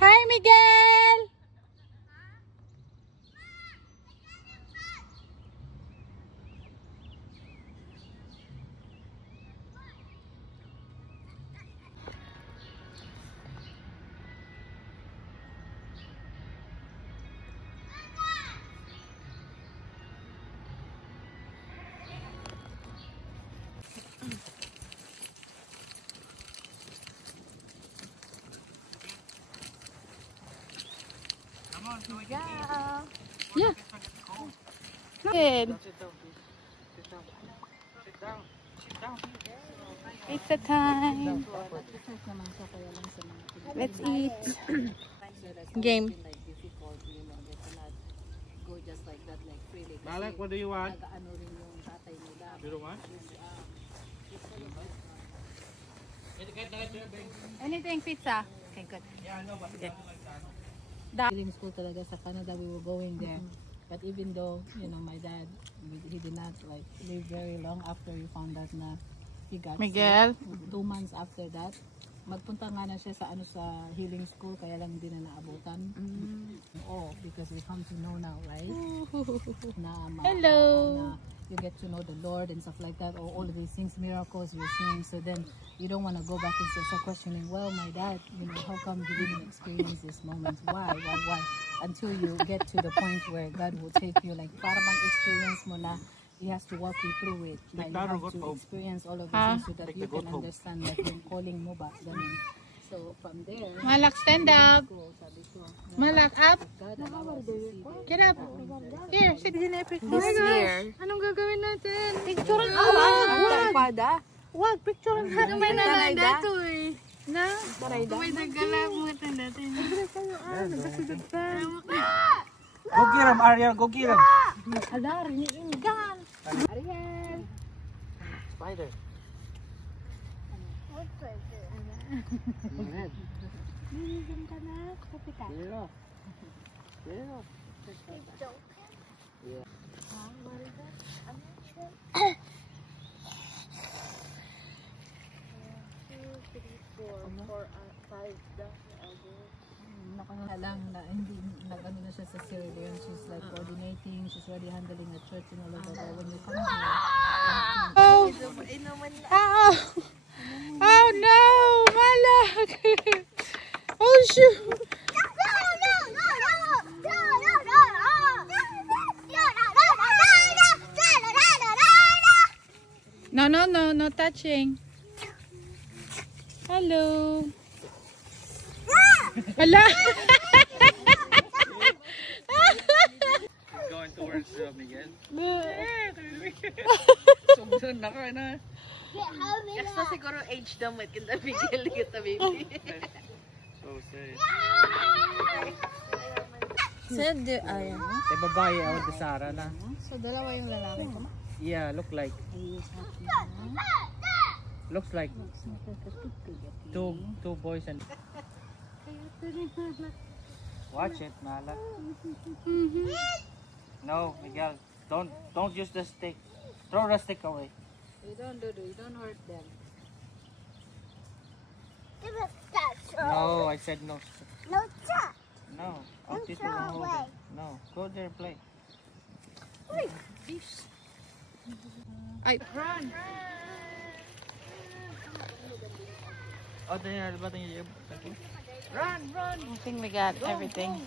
Hi, Miguel! Yeah. Yeah. Good. Pizza time. Let's eat. Game. Malak, what do you want? You don't want? Anything pizza? Okay, good. Okay. Feeling school talaga sa Canada, we were going there. But even though, you know, my dad, he did not like live very long after we found out na he got Miguel. sick. 2 months after that, magpunta nga na siya sa sa healing school, kaya lang hindi na naabutan. Oh, because we come to know now, right? Hello. Na you get to know the Lord and stuff like that, or all of these things, miracles you're seeing. So then you don't want to go back and start questioning, well, my dad, you know, how come he didn't experience this moment? Why? Until you get to the point where God will take you, like, para bang experience mo na, He has to walk you through it. Like, you have to experience all of these things so that you can understand, like, yung calling mo ba, ganun. So from there, Malak, stand up. sabi ko, Malak, up. God allowed us to see this. Get up. Here, sit here. Here. Anong gagawin natin? Picture ang Wag, picture ang hat. May nalanda to eh. Na? May nagala mo ito natin. Go get him, Ariel. Go get him. Ala, riniin gan. Ariel! Spider. Liligan ka na. Kapi ka. Yeah. Nakakala lang na hindi nag-ano na siya sa Syrian. She's like coordinating, she's already handling the church and all of that. But when you come here, Oh! Oh no! Malak! Oh shoot! No touching. Hello. Hala. Going towards Miguel. Sugdun na ko na. Kasi siguro age damat kita bigil kita baby. So sad. Said ayan. Say babae awad sa Sara na. So dalawa yung lalaki ko. Yeah, looks like two boys and watch it, Malak. No, Miguel, don't use the stick. Throw the stick away. you don't hurt them. No, I said no. No stop. No, I'll teach you to hold it. No, go there and play. Ay, run. Oh, then ba tingin I think we got everything.